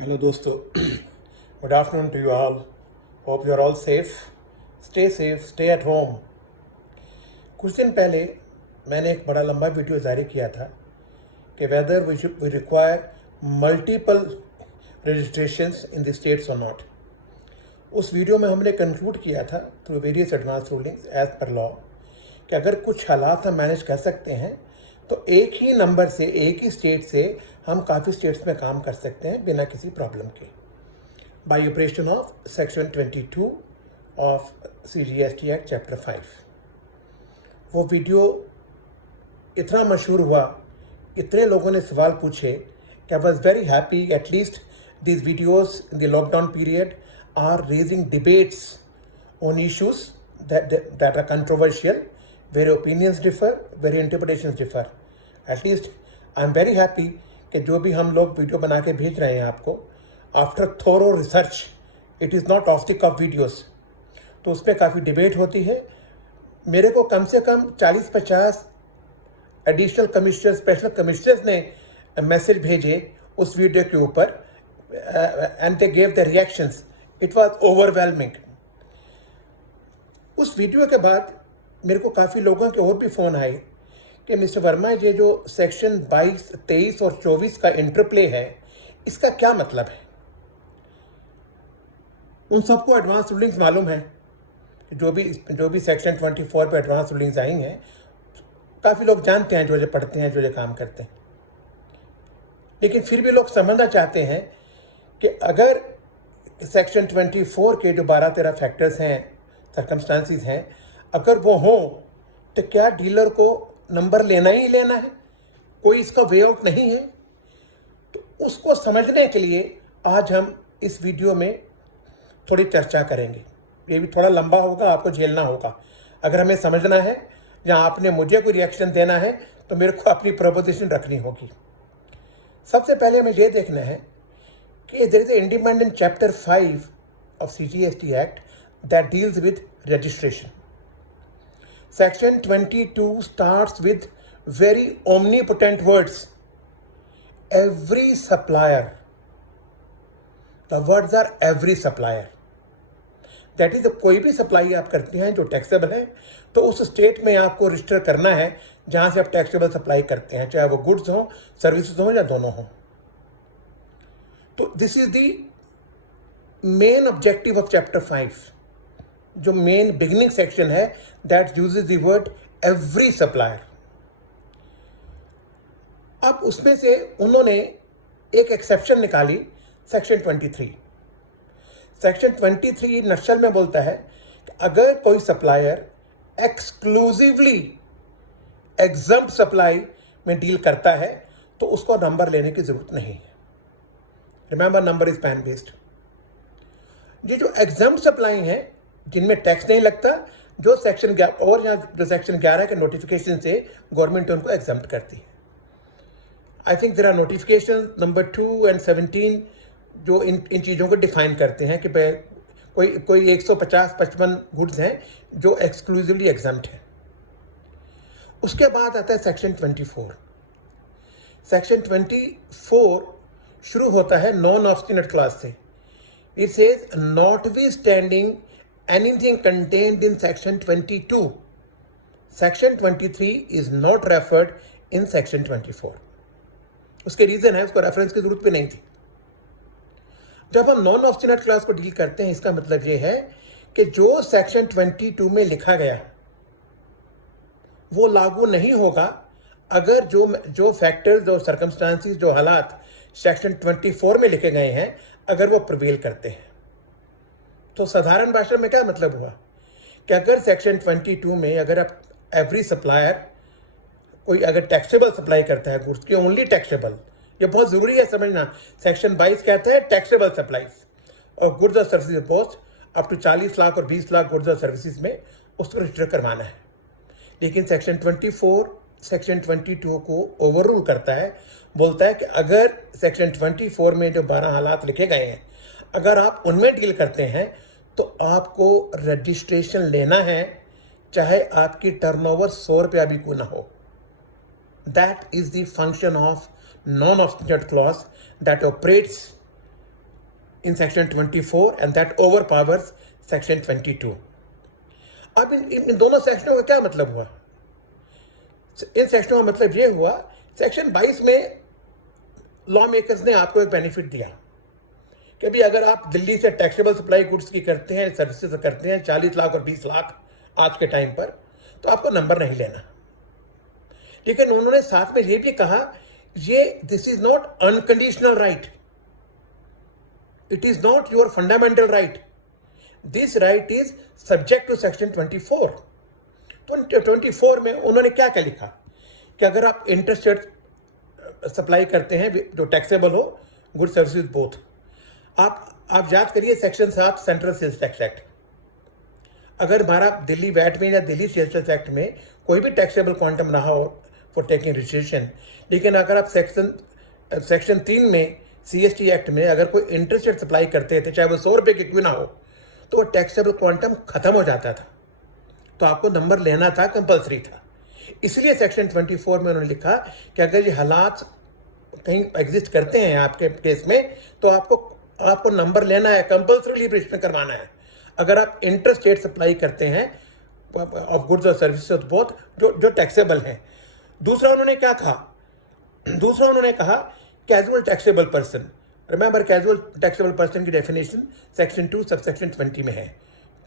Hello दोस्तों, good afternoon to you all. Hope you are all safe. Stay at home. कुछ दिन पहले मैंने एक बड़ा लंबा वीडियो जारी किया था कि whether we require multiple registrations in the states और नॉट. उस वीडियो में हमने कंक्लूड किया था through various advance rulings as per law कि अगर कुछ हालात हम मैनेज कर सकते हैं तो एक ही नंबर से, एक ही स्टेट से हम काफ़ी स्टेट्स में काम कर सकते हैं बिना किसी प्रॉब्लम के, bye operation of section 22 of CGST act chapter 5. वो वीडियो इतना मशहूर हुआ, इतने लोगों ने सवाल पूछे कि I was very happy. At least these videos in the lockdown period are raising debates on issues that are controversial, where opinions differ, where interpretations differ. At least I am very happy कि जो भी हम लोग video बना के भेज रहे हैं आपको, after thorough research, it is not off the cuff videos. तो उसमें काफ़ी डिबेट होती है. मेरे को कम से कम 40-50 एडिशनल कमिश्नर, स्पेशल कमिश्नर्स ने मैसेज भेजे उस वीडियो के ऊपर, and they gave their reactions. It was overwhelming. उस वीडियो के बाद मेरे को काफ़ी लोगों के और भी फ़ोन आए कि मिस्टर वर्मा, ये जो सेक्शन 22, 23 और 24 का इंटरप्ले है, इसका क्या मतलब है? उन सबको एडवांस रूलिंग्स मालूम है. जो भी सेक्शन 24 पे एडवांस रूलिंग्स आई हैं, काफ़ी लोग जानते हैं, जो पढ़ते हैं, जो काम करते हैं. लेकिन फिर भी लोग समझना चाहते हैं कि अगर सेक्शन 24 के जो 12-13 फैक्टर्स हैं, सर्कमस्टांसिस हैं, अगर वो हों तो क्या डीलर को नंबर लेना ही लेना है? कोई इसका वे आउट नहीं है? तो उसको समझने के लिए आज हम इस वीडियो में थोड़ी चर्चा करेंगे. ये भी थोड़ा लंबा होगा, आपको झेलना होगा. अगर हमें समझना है या आपने मुझे कोई रिएक्शन देना है तो मेरे को अपनी प्रपोजिशन रखनी होगी. सबसे पहले हमें ये देखना है कि there is an independent chapter 5 of CGST Act that deals with registration. Section 22 starts with very omnipotent words. Every supplier. The words are every supplier. That is, कोई भी सप्लाई आप करते हैं जो टैक्सेबल है, तो उस स्टेट में आपको रजिस्टर करना है जहाँ से आप टैक्सेबल सप्लाई करते हैं, चाहे वो गुड्स हों, सर्विसेज हों या दोनों हों. तो this is the main objective of chapter 5. जो मेन बिगिनिंग सेक्शन है, that uses the word every supplier. अब उसमें से उन्होंने एक एक्सेप्शन निकाली, सेक्शन 23. सेक्शन 23 नक्शल में बोलता है कि अगर कोई सप्लायर एक्सक्लूसिवली एग्जम्प्ट सप्लाई में डील करता है तो उसको नंबर लेने की जरूरत नहीं है. Remember, number is pan based. ये जो एग्जम्प्ट सप्लाई हैं, जिनमें टैक्स नहीं लगता, जो सेक्शन 11 और यहाँ जो सेक्शन 11 के नोटिफिकेशन से गवर्नमेंट उनको एग्जम्प्ट करती है. I think there are notification number 2 and 17 जो इन चीज़ों को डिफाइन करते हैं कि कोई 150-55 गुड्स हैं जो एक्सक्लूसिवली एग्जम्प्ट हैं. उसके बाद आता है सेक्शन 24. सेक्शन 24 शुरू होता है नॉन ऑब्स्टिनेट क्लॉज से. It says notwithstanding anything contained in section 22, section 23 is not referred in section 24. उसके रीजन है, उसको रेफरेंस की जरूरत भी नहीं थी. जब हम नॉन ऑब्स्टिनेट क्लॉज को डील करते हैं, इसका मतलब ये है कि जो सेक्शन 22 में लिखा गया वो लागू नहीं होगा अगर जो फैक्टर्स, जो सर्कमस्टांसिस, जो हालात सेक्शन 24 में लिखे गए हैं, अगर वो प्रिवेल करते हैं. तो साधारण भाषा में क्या मतलब हुआ कि अगर सेक्शन 22 में अगर आप एवरी सप्लायर, कोई अगर टैक्सेबल सप्लाई करता है गुड्स की, ओनली टैक्सेबल, ये बहुत ज़रूरी है समझना. सेक्शन 22 कहता है टैक्सेबल सप्लाईज और गुड्स और services post up to 40 lakh और 20 लाख गुड्स और सर्विसेज में उसको रजिस्टर करवाना है. लेकिन सेक्शन 24 सेक्शन 22 को ओवररूल करता है, बोलता है कि अगर सेक्शन 24 में जो 12 हालात लिखे गए हैं, अगर आप उनमें डील करते हैं तो आपको रजिस्ट्रेशन लेना है, चाहे आपकी टर्नओवर 100 रुपया भी क्यों ना हो. That is the function of non-obstinate clause that operates in section 24 and that overpowers section 22. अब इन दोनों सेक्शनों का क्या मतलब हुआ? इन सेक्शनों का मतलब ये हुआ, सेक्शन 22 में लॉ मेकर्स ने आपको एक बेनिफिट दिया कि भी अगर आप दिल्ली से टैक्सेबल सप्लाई गुड्स की करते हैं, सर्विसेज करते हैं 40 लाख और 20 लाख आज के टाइम पर, तो आपको नंबर नहीं लेना। लेकिन उन्होंने साथ में ये भी कहा, ये this is not unconditional right, it is not your fundamental right, this right is subject to section 24। तो 24 में उन्होंने क्या क्या लिखा कि अगर आप इंटरेस्ट सप्लाई करते हैं जो टैक्सेबल हो, गुड सर्विसेज बोथ, आप याद करिए section 7 central sales tax act, अगर हमारा दिल्ली वैट में या दिल्ली सेल्स टैक्स एक्ट में कोई भी टैक्सेबल क्वांटम ना हो फॉर टेकिंग रजिस्ट्रेशन, लेकिन अगर आप सेक्शन 3 में CST एक्ट में अगर कोई इंटरेस्ट सप्लाई करते थे, चाहे वो 100 रुपये की क्यों ना हो, तो वो टैक्सेबल क्वांटम खत्म हो जाता था, तो आपको नंबर लेना था, कंपलसरी था। इसलिए सेक्शन 24 में उन्होंने लिखा कि अगर ये हालात कहीं एग्जिस्ट करते हैं आपके केस में, तो आपको नंबर लेना है, कंपल्सरी रजिस्ट्रेशन करवाना है अगर आप इंटरस्टेट सप्लाई करते हैं ऑफ गुड्स और सर्विसेज बोथ जो टैक्सेबल हैं। दूसरा उन्होंने क्या कहा? दूसरा उन्होंने कहा casual taxable person. Remember, casual taxable person की डेफिनेशन सेक्शन 2 सबसेक्शन 20 में है।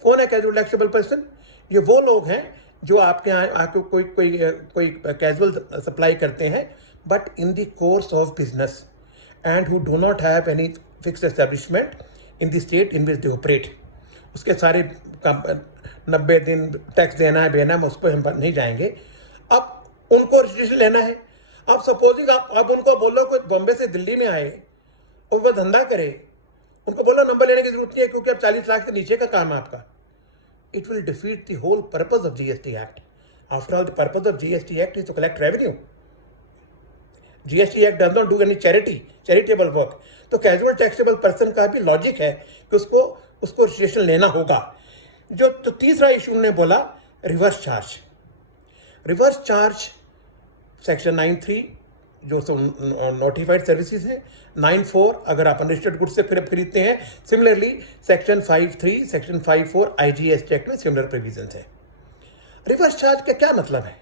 कौन है कैजुअल टैक्सेबल पर्सन? ये वो लोग हैं जो आपके यहाँ आके कोई कैजुअल सप्लाई करते हैं but in the course of business and who do not have any fixed establishment in the state in which they operate. उसके सारे 90 दिन टैक्स देना है, उस पर हम नहीं जाएंगे। अब उनको रजिस्ट्रेशन लेना है। अब सपोजिंग आप उनको बोलो कोई बॉम्बे से दिल्ली में आए और वो धंधा करे, उनको बोलो नंबर लेने की जरूरत नहीं है क्योंकि अब 40 लाख से नीचे का काम है आपका। It will defeat the whole purpose of GST Act. After all, the purpose of GST Act is to collect revenue. GST Act does not do any charitable work. तो कैजुअल टैक्सेबल पर्सन का भी logic है कि उसको registration लेना होगा। तो तीसरा इशू ने बोला reverse charge. Reverse charge section 9(3) जो नोटिफाइड सर्विसेज है, 9(4) अगर आप अनरजिस्टर्ड गुड्स से खरीदते हैं। Similarly section 5(3), section 5(4) IGST act में सिमिलर प्रोविजन है। रिवर्स चार्ज का क्या मतलब है?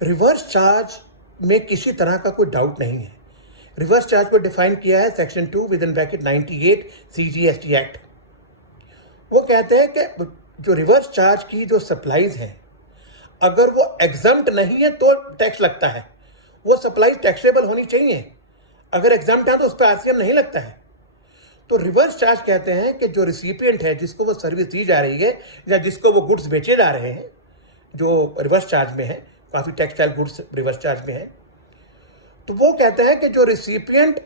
रिवर्स चार्ज में किसी तरह का कोई डाउट नहीं है। रिवर्स चार्ज को डिफाइन किया है section 2 within bracket 98 CGST act. वो कहते हैं कि जो रिवर्स चार्ज की जो सप्लाईज हैं, अगर वो एग्जम्प्ट नहीं है तो टैक्स लगता है। वो सप्लाई टैक्सेबल होनी चाहिए, अगर एग्जाम्प्ट है तो उस पर RCM नहीं लगता है। तो रिवर्स चार्ज कहते हैं कि जो रिसिपिएंट है, जिसको वो सर्विस दी जा रही है या जिसको वो गुड्स बेचे जा रहे हैं, जो रिवर्स चार्ज में है, काफ़ी टेक्सटाइल गुड्स रिवर्स चार्ज में है, तो वो कहते हैं कि जो रिसिपिएंट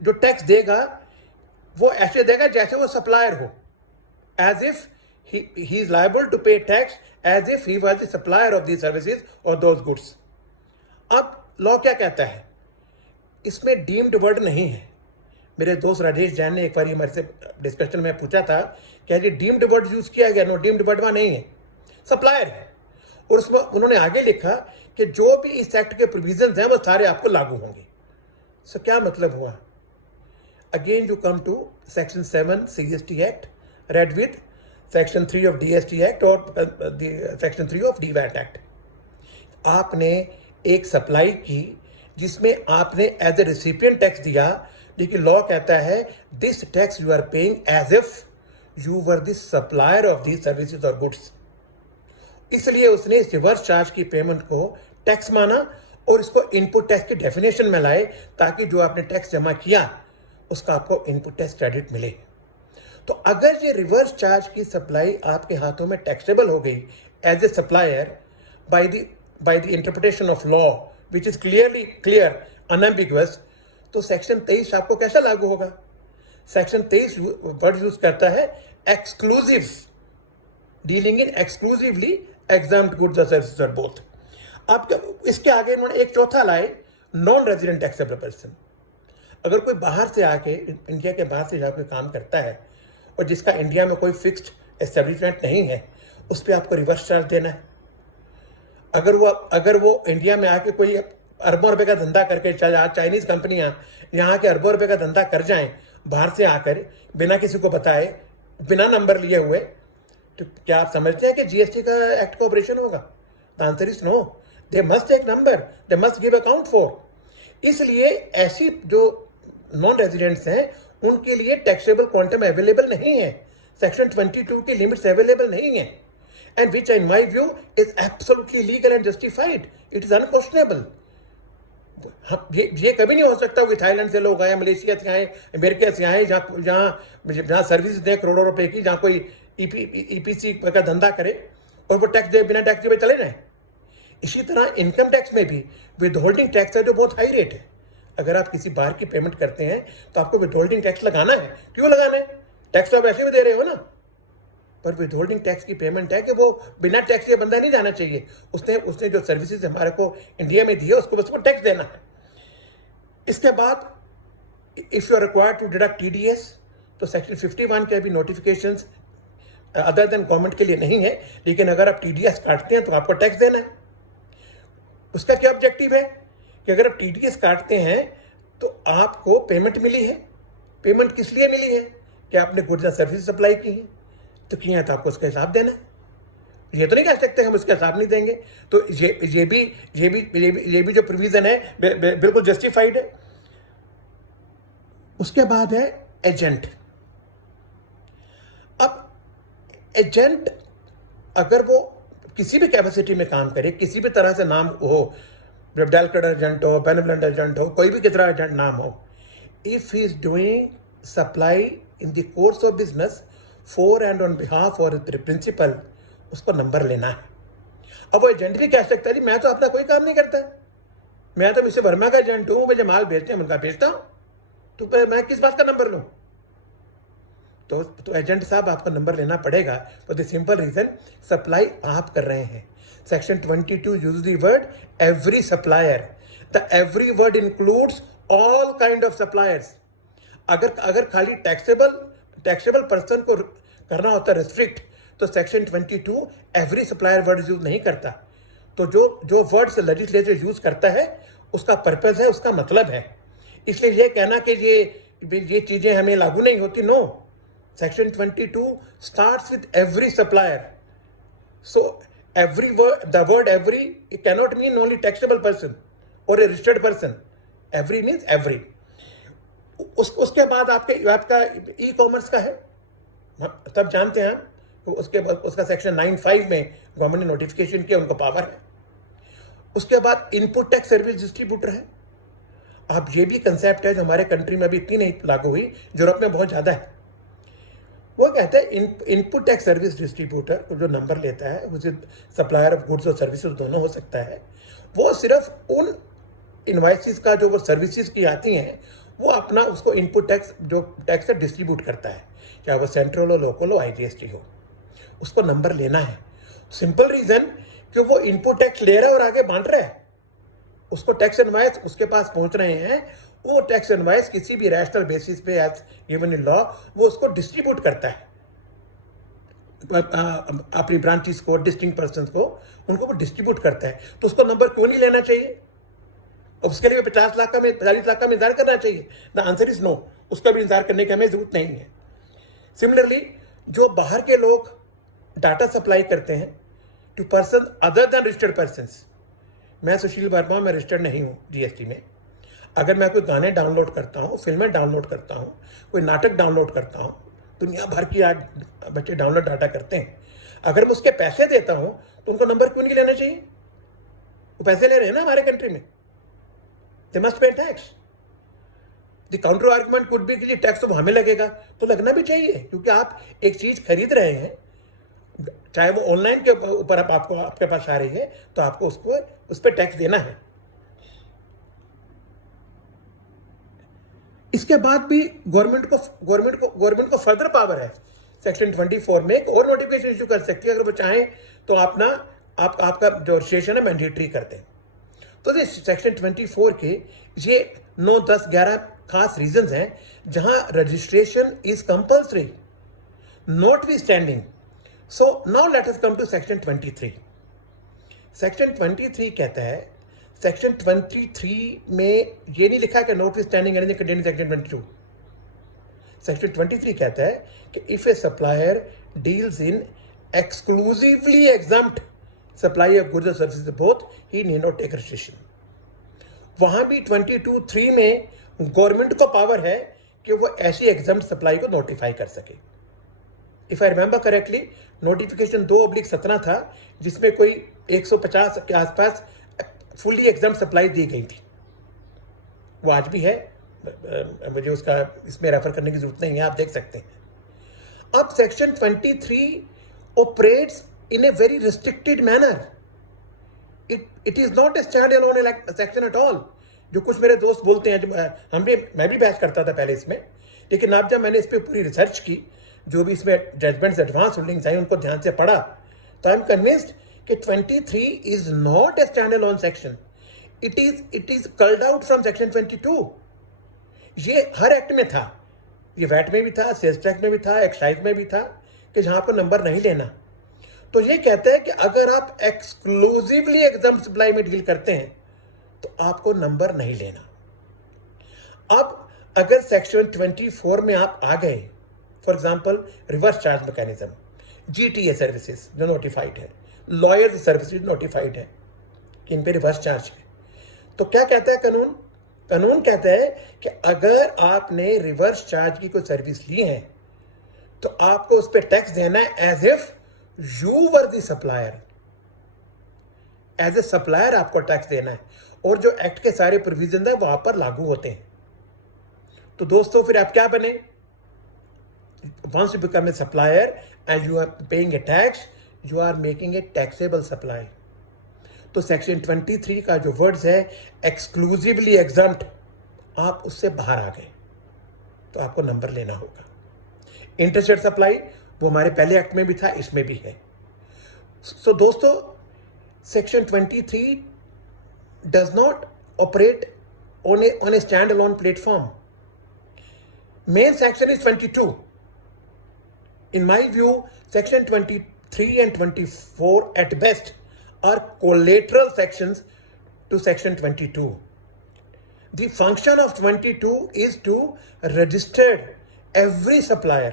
जो टैक्स देगा वो ऐसे देगा जैसे वो सप्लायर हो, as if he is liable to pay tax as if he was the supplier of the services और दोज गुड्स। अब लॉ क्या कहता है? इसमें डीम्ड वर्ड नहीं है। मेरे दोस्त राजेश जैन ने एक बार हमारे से डिस्कशन में पूछा था कि जी डीम्ड वर्ड यूज किया गया। नो, डीम्ड वर्ड वहाँ नहीं है, सप्लायर है। और उसमें उन्होंने आगे लिखा कि जो भी इस एक्ट के प्रोविजंस हैं वो सारे आपको लागू होंगे। सो क्या मतलब हुआ? Again you come to section 7 CST act read with section 3 of DST act और सेक्शन 3 ऑफ DVAT एक्ट। आपने एक सप्लाई की जिसमें आपने एज ए रिसिपिएंट टैक्स दिया, लेकिन लॉ कहता है this tax you are paying as if you were the supplier of the services और गुड्स। इसलिए उसने इस रिवर्स चार्ज की पेमेंट को टैक्स माना और इसको इनपुट टैक्स की डेफिनेशन में लाए, ताकि जो आपने टैक्स जमा किया उसका आपको इनपुट टैक्स क्रेडिट मिले। तो अगर ये रिवर्स चार्ज की सप्लाई आपके हाथों में टैक्सेबल हो गई as a supplier by the interpretation of law which is clear unambiguous, तो सेक्शन 23 आपको कैसा लागू होगा? सेक्शन 23 वर्ड यूज करता है exclusive, dealing in exclusively exempt goods और सर्विसेज और बोथ। आप इसके आगे इन्होंने एक चौथा लाए, नॉन रेजिडेंट टैक्सेबल पर्सन। अगर कोई बाहर से आके, इंडिया के बाहर से जाकर काम करता है और जिसका इंडिया में कोई फिक्स्ड एस्टेब्लिशमेंट नहीं है, उस पर आपको रिवर्स चार्ज देना है। अगर वो इंडिया में आके अरबों रुपए का धंधा करके, चाइनीज कंपनियां यहाँ के अरबों रुपए का धंधा कर जाएं बाहर से आकर, बिना किसी को बताए, बिना नंबर लिए हुए, तो क्या आप समझते हैं कि जीएसटी का एक्ट का ऑपरेशन होगा? The answer is no. They must take number, they must give account for. इसलिए ऐसी जो नॉन रेजिडेंट्स हैं उनके लिए टैक्सेबल क्वांटम अवेलेबल नहीं है, सेक्शन 22 की लिमिट्स अवेलेबल नहीं है, and which in my view is absolutely legal and justified, it is unquestionable. ये कभी नहीं हो सकता कि थाईलैंड से लोग आए, मलेशिया से आए, अमेरिका से आए, जहाँ सर्विस दें करोड़ों रुपए की, जहाँ कोई ईपीसी का धंधा करे और वो टैक्स दे, बिना टैक्स दे चले जाए। इसी तरह इनकम टैक्स में भी विदहोल्डिंग टैक्स है जो बहुत हाई रेट है। अगर आप किसी बाहर की पेमेंट करते हैं तो आपको विदहोल्डिंग टैक्स लगाना है। क्यों लगाना है? टैक्स तो आप ऐसे भी दे रहे हो ना, पर विदहोल्डिंग टैक्स की पेमेंट है कि वो बिना टैक्स के बंदा नहीं जाना चाहिए। उसने जो सर्विसेज हमारे को इंडिया में दी है उसको टैक्स देना है। इसके बाद if you are required to deduct TDS, तो सेक्शन 51 के भी नोटिफिकेशंस अदर देन गवर्नमेंट के लिए नहीं है, लेकिन अगर आप टीडीएस काटते हैं तो आपको टैक्स देना है। उसका क्या ऑब्जेक्टिव है कि अगर आप टीडीएस काटते हैं तो आपको पेमेंट मिली है। पेमेंट किस लिए मिली है? कि आपने गुड्स एंड सर्विस सप्लाई की है, तो किया है तो आपको उसका हिसाब देना है। ये तो नहीं कह सकते हम उसका हिसाब नहीं देंगे। तो ये भी जो प्रोविजन है बिल्कुल जस्टिफाइड है। उसके बाद है एजेंट। अब एजेंट अगर वो किसी भी कैपेसिटी में काम करे, किसी भी तरह से नाम हो, डेलकड एजेंट हो, बेनेवलेंट एजेंट हो, कोई भी कितना एजेंट नाम हो, if he is doing supply in the course of business for and on behalf और प्रिंसिपल, उसको नंबर लेना है। अब वो एजेंट भी कह सकता है जी मैं तो अपना कोई काम नहीं करता, मैं तो मिस्टर वर्मा का एजेंट हूँ, मुझे माल भेजते हैं, उनका भेजता हूँ, तो मैं किस बात का नंबर लूँ? तो एजेंट साहब आपका नंबर लेना पड़ेगा for the simple reason supply आप कर रहे हैं। Section 22 use the word every supplier. The every word includes all kind of suppliers. अगर खाली टैक्सेबल पर्सन को करना होता रिस्ट्रिक्ट, तो section 22 every supplier word use नहीं करता। तो जो वर्ड्स लेजिस्लेचर यूज करता है उसका पर्पस है, उसका मतलब है। इसलिए ये कहना कि ये चीजें हमें लागू नहीं होती, no. Section 22 starts with every supplier. So the word every, it cannot mean only taxable person or a registered person. Every means every. उसके बाद आपका ई कॉमर्स का है, तब जानते हैं तो उसका सेक्शन 95 में गवर्नमेंट ने नोटिफिकेशन किया, उनको पावर है। उसके बाद इनपुट टैक्स सर्विस डिस्ट्रीब्यूटर है। अब ये भी कंसेप्ट है जो हमारे कंट्री में अभी इतनी नहीं लागू हुई, यूरोप में बहुत ज़्यादा है। वो कहते हैं इनपुट टैक्स सर्विस डिस्ट्रीब्यूटर जो नंबर लेता है, उसे सप्लायर ऑफ गुड्स और सर्विसेज दोनों हो सकता है, वो सिर्फ उन इनवाइसेस का जो वो सर्विसेज की आती हैं वो अपना उसको इनपुट टैक्स जो टैक्स से डिस्ट्रीब्यूट करता है, चाहे वो सेंट्रल हो, लोकल हो, आईजीएसटी हो, उसको नंबर लेना है। सिंपल रीजन कि वो इनपुट टैक्स ले रहा है और आगे बांट रहा है, उसको टैक्स इनवाइस उसके पास पहुंच रहे हैं, वो टैक्स इनवाइस किसी भी रैशनल बेसिस पे एज गिवन इन लॉ वो उसको डिस्ट्रीब्यूट करता है अपनी ब्रांचेस को, डिस्टिंक्ट पर्सन को, उनको वो डिस्ट्रीब्यूट करता है। तो उसको नंबर क्यों नहीं लेना चाहिए? उसके लिए 50 लाख का 40 लाख का इंतजार करना चाहिए? The answer is no. उसका भी इंतजार करने की हमें जरूरत नहीं है। सिमिलरली जो बाहर के लोग डाटा सप्लाई करते हैं to person other than registered person, मैं सुशील वर्मा, मैं रजिस्टर्ड नहीं हूँ जीएसटी में। अगर मैं कोई गाने डाउनलोड करता हूँ, फिल्में डाउनलोड करता हूँ, कोई नाटक डाउनलोड करता हूँ, दुनिया भर की आज बच्चे डाउनलोड डाटा करते हैं, अगर मैं उसके पैसे देता हूँ तो उनको नंबर क्यों नहीं लेना चाहिए? वो पैसे ले रहे हैं ना हमारे कंट्री में, they must pay tax. The counter argument could be कि टैक्स तो हमें लगेगा, तो लगना भी चाहिए, क्योंकि आप एक चीज खरीद रहे हैं, चाहे वो ऑनलाइन के ऊपर आपके पास आ रही है, तो आपको उस पर टैक्स देना है। इसके बाद भी गवर्नमेंट को फर्दर पावर है। सेक्शन 24 में एक और नोटिफिकेशन इशू कर सकती है, अगर वो चाहें तो आपका जो रजिस्ट्रेशन है मैंडेटरी करते हैं। तो सेक्शन 24 के ये 9, 10, 11 खास रीजंस हैं जहां registration is compulsory notwithstanding. So now let us come to section 23। Section 23 कहता है सेक्शन 23 में ये नहीं लिखा कि notwithstanding anything contained in section 22। Section 23 कहता है कि if a supplier deals in exclusively exempt supply of goods और services both he need not take registration. वहां भी 22(3) में गवर्नमेंट को पावर है कि वो ऐसी एग्जम्प्ट सप्लाई को नोटिफाई कर सके। If I remember correctly, notification 2/17 था, जिसमें कोई 150 के आसपास फुली एग्जम्प्ट सप्लाई दी गई थी। वो आज भी है, मुझे उसका इसमें रेफर करने की जरूरत नहीं है, आप देख सकते हैं। अब section 23 operates in a very restricted manner. It is not a stand alone section at all. जो कुछ मेरे दोस्त बोलते हैं, मैं भी बहस करता था पहले इसमें, लेकिन अब जब मैंने इस पर पूरी रिसर्च की, जो भी इसमें जजमेंट्स एडवांस रूलिंग्स आई उनको ध्यान से पढ़ा, तो आई एम कन्विंस्ड कि 23 is not a stand alone section. It is culled out from section 22। ये हर एक्ट में था, ये वैट में भी था, सेल्स टैक्स में भी था, एक्साइज में भी था, कि जहां पर नंबर नहीं लेना। तो ये कहता है कि अगर आप एक्सक्लूसिवली एग्जम्प्ट सप्लाई में डील करते हैं तो आपको नंबर नहीं लेना। अब अगर सेक्शन 24 में आप आ गए, for example reverse charge mechanism, GTA services जो नोटिफाइड है, लॉयर्स सर्विसेज नोटिफाइड है, इन पे रिवर्स चार्ज है, तो क्या कहता है कानून? कानून कहता है कि अगर आपने रिवर्स चार्ज की कोई सर्विस ली है तो आपको उस पर टैक्स देना है as if you were the supplier. As a supplier आपको टैक्स देना है, और जो एक्ट के सारे प्रोविजन है वहां पर लागू होते हैं। तो दोस्तों फिर आप क्या बने? Once you become a supplier and you are paying a tax, you are making a taxable supply. तो सेक्शन 23 का जो वर्ड्स है एक्सक्लूसिवली एग्जम्प्ट, आप उससे बाहर आ गए तो आपको नंबर लेना होगा। इंटरस्टेट सप्लाई वो हमारे पहले एक्ट में भी था, इसमें भी है। सो दोस्तों, section 23 does not operate on A stand alone platform. Main section is 22। In my view, section 23 and 24 at best are collateral sections to section 22. The function of 22 is to register every supplier.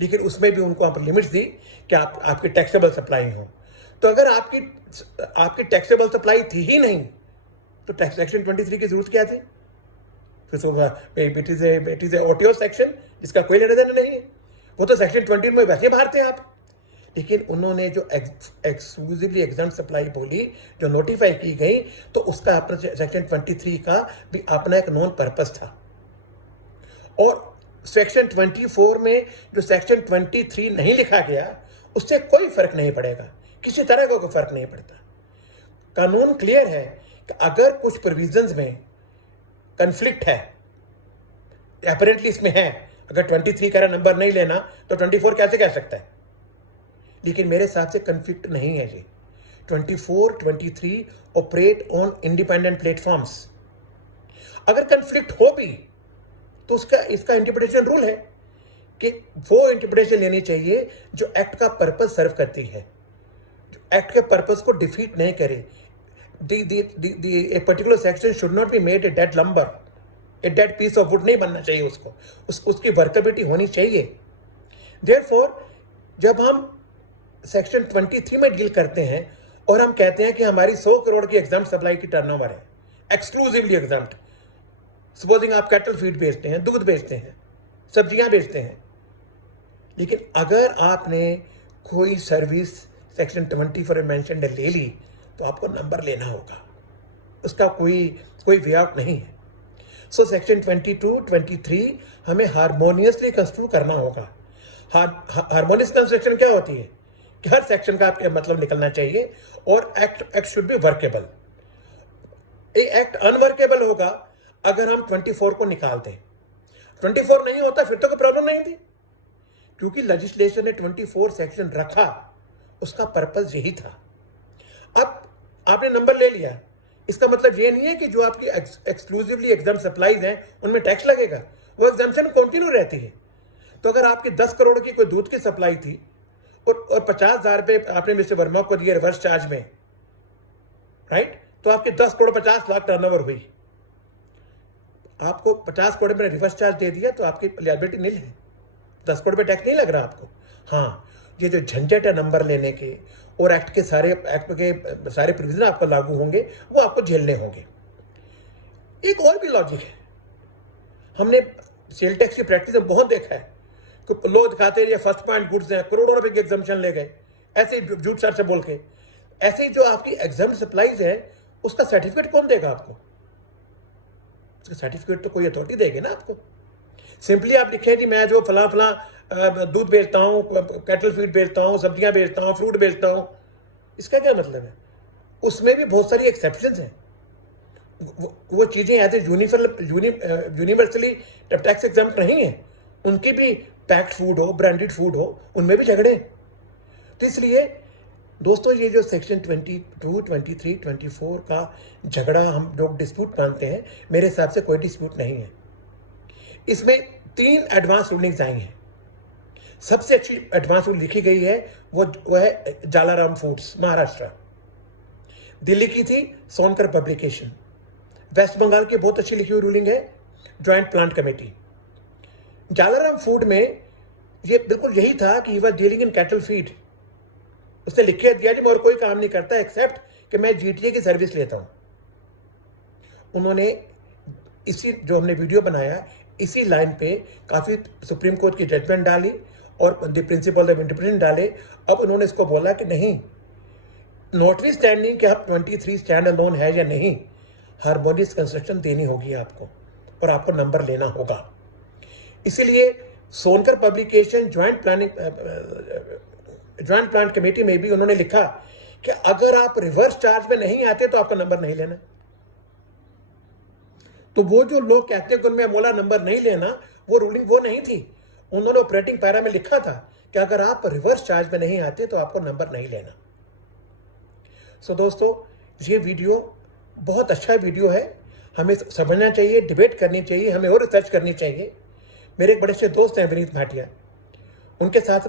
लेकिन उसमें भी उनको आप limits दी कि आपकी taxable supply हो। तो अगर आपकी टैक्सेबल सप्लाई थी ही नहीं तो सेक्शन 23 की जरूरत क्या थी? फिर तो इट इज ए ओटीओ सेक्शन जिसका कोई लेना देना नहीं है, वो तो सेक्शन 20 में वैसे बाहर थे आप। लेकिन उन्होंने जो एक्सक्लूसिवली एग्जम्प्ट सप्लाई बोली, जो नोटिफाई की गई, तो उसका अपना सेक्शन 23 का भी अपना एक नॉन पर्पस था। और सेक्शन 24 में जो सेक्शन 23 नहीं लिखा गया, उससे कोई फर्क नहीं पड़ेगा, किसी तरह का कोई फर्क नहीं पड़ता। कानून क्लियर है कि अगर कुछ प्रोविजंस में कन्फ्लिक्ट है, अपरेंटली इसमें है, अगर 23 का नंबर नहीं लेना तो 24 कैसे कह सकता है? लेकिन मेरे हिसाब से कन्फ्लिक्ट नहीं है जी। 24, 23 ऑपरेट ऑन इंडिपेंडेंट प्लेटफॉर्म्स। अगर कन्फ्लिक्ट हो भी तो इसका इंटरप्रिटेशन रूल है कि वो इंटरप्रिटेशन लेनी चाहिए जो एक्ट का पर्पस सर्व करती है, जो एक्ट के पर्पस को डिफीट नहीं करे। A particular section should not be made a dead lumber, a dead piece of wood नहीं बनना चाहिए उसको, उसकी वर्केबिलिटी होनी चाहिए। देयरफॉर जब हम सेक्शन 23 में डील करते हैं और हम कहते हैं कि हमारी 100 करोड़ की एग्जम्प्ट सप्लाई की टर्नओवर है, एक्सक्लूसिवली एग्जम्प्ट, सपोजिंग आप कैटल फीड बेचते हैं, दूध बेचते हैं, सब्जियां बेचते हैं, लेकिन अगर आपने कोई सर्विस सेक्शन 24 में मेंशन्ड ले ली तो आपको नंबर लेना होगा, उसका कोई वे आउट नहीं है। सो सेक्शन 22, 23 हमें हार्मोनियसली कंस्ट्रू करना होगा। हार्मोनियस कंस्ट्रक्शन क्या होती है कि हर सेक्शन का आपके मतलब निकलना चाहिए, और act should be workable. Act unworkable होगा अगर हम 24 को निकाल दें। 24 नहीं होता फिर तो कोई प्रॉब्लम नहीं थी, क्योंकि लेजिस्लेशन ने 24 सेक्शन रखा, उसका पर्पस यही था। अब आपने नंबर ले लिया, इसका मतलब ये नहीं है कि जो आपकी एक्सक्लूसिवली एग्जाम सप्लाईज हैं उनमें टैक्स लगेगा, वो एग्जाम्पशन कंटिन्यू रहती है। तो अगर आपकी 10 करोड़ की कोई दूध की सप्लाई थी और 50,000 रुपये आपने मिस्टर वर्मा को दिए रिवर्स चार्ज में, राइट, तो आपकी 10 करोड़ 50 लाख टर्नओवर हुई, आपको 50 करोड़ में रिवर्स चार्ज दे दिया तो आपकी लायबिलिटी नील है, 10 करोड़ पे टैक्स नहीं लग रहा आपको। हाँ, ये जो झंझट है नंबर लेने के और एक्ट के सारे प्रोविजन आपको लागू होंगे, वो आपको झेलने होंगे। एक और भी लॉजिक है, हमने सेल टैक्स की प्रैक्टिस में बहुत देखा है कि लोग दिखाते हैं ये फर्स्ट पॉइंट गुड्स हैं, करोड़ों रुपए की एग्जाम्पशन ले गए, ऐसे ही झूठ सर से बोल के। ऐसे ही जो आपकी एग्जाम सप्लाईज है उसका सर्टिफिकेट कौन देगा आपको? उसका सर्टिफिकेट तो कोई अथॉरिटी देगी ना आपको। सिंपली आप लिखें कि मैं जो फला फला दूध बेचता हूँ, कैटल फीड बेचता हूँ, सब्जियां बेचता हूँ, फ्रूट बेचता हूँ, इसका क्या मतलब है? उसमें भी बहुत सारी एक्सेप्शंस हैं। वो चीज़ें as a universally tax exempt नहीं है, उनकी भी पैक्ड फूड हो, ब्रांडेड फूड हो, उनमें भी झगड़े। तो इसलिए दोस्तों ये जो सेक्शन 22, 23, 24 का झगड़ा हम लोग डिस्प्यूट मानते हैं, मेरे हिसाब से कोई डिस्प्यूट नहीं है। इसमें 3 एडवांस रूलिंग्स आई हैं। सबसे अच्छी एडवांस रूल लिखी गई है वो है जालाराम फूड्स, महाराष्ट्र। दिल्ली की थी सोनकर पब्लिकेशन। वेस्ट बंगाल की बहुत अच्छी लिखी हुई रूलिंग है joint plant committee. Jalaram food में ये बिल्कुल यही था कि he was dealing in cattle feed. उसने लिख के दिया जी मैं और कोई काम नहीं करता एक्सेप्ट कि मैं जीटीए की सर्विस लेता हूं। उन्होंने इसी जो हमने वीडियो बनाया इसी लाइन पे काफ़ी सुप्रीम कोर्ट की जजमेंट डाली और द प्रिंसिपल ऑफ इंटरप्रिटेशन डाले। अब उन्होंने इसको बोला कि नहीं, नॉटवी स्टैंडिंग कि आप 23 स्टैंड अलोन है या नहीं, हार्मोनियस कंस्ट्रक्शन देनी होगी आपको और आपको नंबर लेना होगा। इसीलिए Sonkar publication joint plant committee में भी उन्होंने लिखा कि अगर आप रिवर्स चार्ज में नहीं आते तो आपका नंबर नहीं लेना। तो वो जो लोग कहते हैं कि उनमें मोला नंबर नहीं लेना, वो रूलिंग वो नहीं थी। उन्होंने ऑपरेटिंग पैरा में लिखा था कि अगर आप रिवर्स चार्ज में नहीं आते तो आपको नंबर नहीं लेना। सो दोस्तों ये वीडियो बहुत अच्छा वीडियो है, हमें समझना चाहिए, डिबेट करनी चाहिए, हमें और रिसर्च करनी चाहिए। मेरे एक बड़े से दोस्त हैं विनीत भाटिया, उनके साथ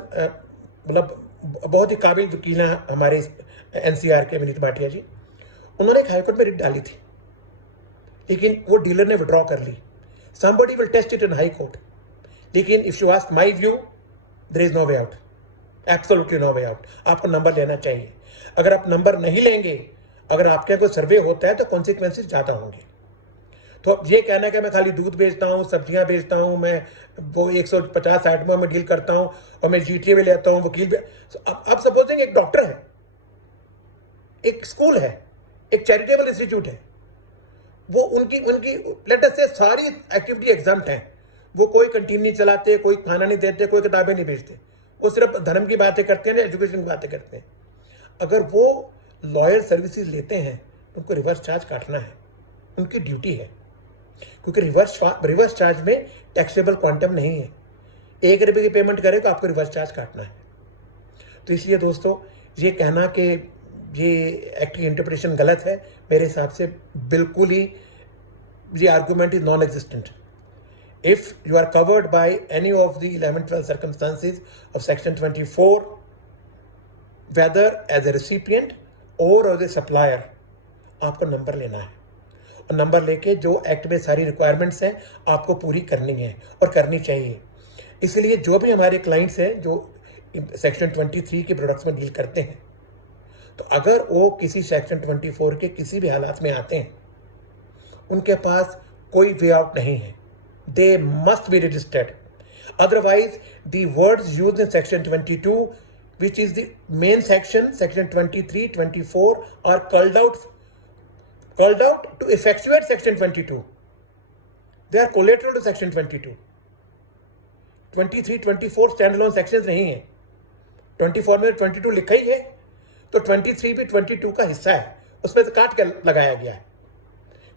मतलब बहुत ही काबिल वकील हैं हमारे एनसीआर के विनीत भाटिया जी। उन्होंने एक हाईकोर्ट में रिट डाली थी लेकिन वो डीलर ने विड्रॉ कर ली। Somebody will test it in high court, लेकिन if you ask my view there is no way out, absolutely no way out. आपको नंबर लेना चाहिए। अगर आप नंबर नहीं लेंगे, अगर आपके कोई सर्वे होता है तो कॉन्सिक्वेंसेस ज़्यादा होंगे। तो अब ये कहना है कि मैं खाली दूध बेचता हूँ, सब्जियाँ बेचता हूँ, मैं वो 150 आइटमों में डील करता हूँ और मैं जीटीए में लेता हूँ, वकील भी। अब सपोजिंग एक डॉक्टर है, एक स्कूल है, एक चैरिटेबल इंस्टीट्यूट है, वो उनकी लेट अस से सारी एक्टिविटी एग्जाम्प्ट हैं। वो कोई कंटीन नहीं चलाते, कोई खाना नहीं देते, कोई किताबें नहीं बेचते, वो सिर्फ धर्म की बातें करते हैं, एजुकेशन की बातें करते हैं। अगर वो लॉयर सर्विसेज लेते हैं तो उनको रिवर्स चार्ज काटना है, उनकी ड्यूटी है, क्योंकि रिवर्स चार्ज में टैक्सेबल क्वांटम नहीं है। 1 रुपये की पेमेंट करें तो आपको रिवर्स चार्ज काटना है। तो इसलिए दोस्तों ये कहना कि ये एक्ट की इंटरप्रिटेशन गलत है, मेरे हिसाब से बिल्कुल ही ये argument is non existent. If you are covered by any of the 11-12 circumstances of section 24, whether as a recipient और एज ए सप्लायर, आपको नंबर लेना है और नंबर लेके जो एक्ट में सारी रिक्वायरमेंट्स हैं आपको पूरी करनी है और करनी चाहिए। इसलिए जो भी हमारे क्लाइंट्स हैं जो सेक्शन 23 के प्रोडक्ट्स में डील करते हैं, तो अगर वो किसी सेक्शन 24 के किसी भी हालात में आते हैं, उनके पास कोई वे आउट नहीं है, they must be registered. Otherwise the words used in section 22 which is the main section 23, 24 are called out to effectuate section 22. They are collateral to section 22. 23, 24 standalone sections नहीं है। 24 में 22 लिखा ही है, तो 23 भी 22 का हिस्सा है, उसमें से काट के लगाया गया है।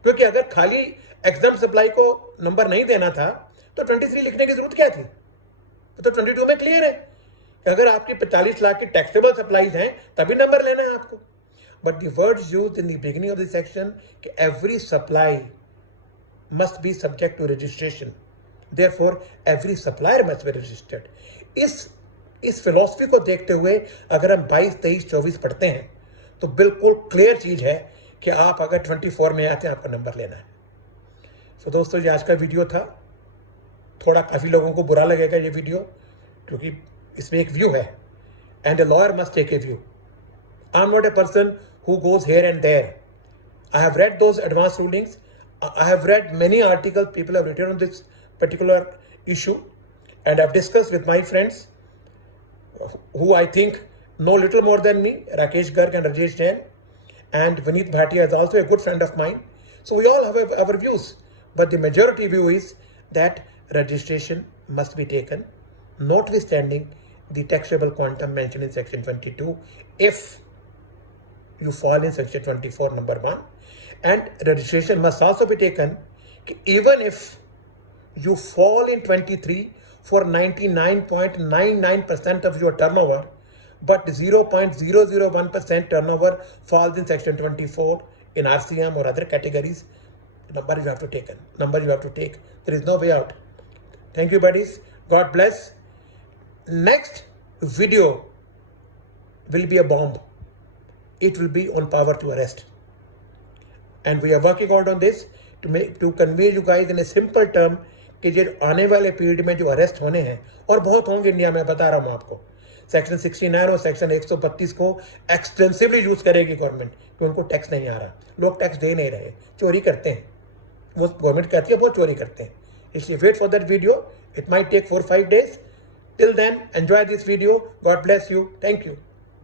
क्योंकि अगर खाली एग्जाम सप्लाई को नंबर नहीं देना था तो 23 लिखने की जरूरत क्या थी? तो 22 में क्लियर है कि अगर आपकी 45 लाख की टैक्सेबल सप्लाईज हैं तभी नंबर लेना है आपको। But the words used in the beginning of the section कि every supply must be subject to registration, therefore every supplier must be registered. इस फिलॉसफी को देखते हुए अगर हम 22, 23, 24 पढ़ते हैं तो बिल्कुल क्लियर चीज है कि आप अगर 24 में आते हैं आपका नंबर लेना है। सो दोस्तों, ये आज का वीडियो था। थोड़ा काफ़ी लोगों को बुरा लगेगा ये वीडियो, क्योंकि इसमें एक व्यू है, and a lawyer must take a view. I am not a person who goes here and there. I have read those advanced rulings. I have read many articles people have written on this particular issue, and I've discussed with my friends who I think know little more than me, Rakesh Garg and Rajesh Jain, and Vineet Bhatia is also a good friend of mine. So we all have our views, but the majority view is that registration must be taken, notwithstanding the taxable quantum mentioned in section 22, if you fall in section 24 number 1, and registration must also be taken even if you fall in 23 for 99.99% of your turnover, but 0.001% turnover falls in section 24 in RCM or other categories. Number you have to take. There is no way out. Thank you, buddies. God bless. Next video will be a bomb. It will be on power to arrest, and we are working out on this to convey you guys in a simple term कि जो आने वाले period में जो arrest होने हैं, और बहुत होंगे इंडिया में, बता रहा हूँ आपको, सेक्शन 69 और सेक्शन 132 को एक्सटेंसिवली यूज करेगी गवर्नमेंट, कि उनको टैक्स नहीं आ रहा, लोग टैक्स दे नहीं रहे, चोरी करते हैं, वो गवर्नमेंट कहती है बहुत चोरी करते हैं। इसलिए wait for that video, it might take 4-5 days. Till then, enjoy this video. God bless you. Thank you.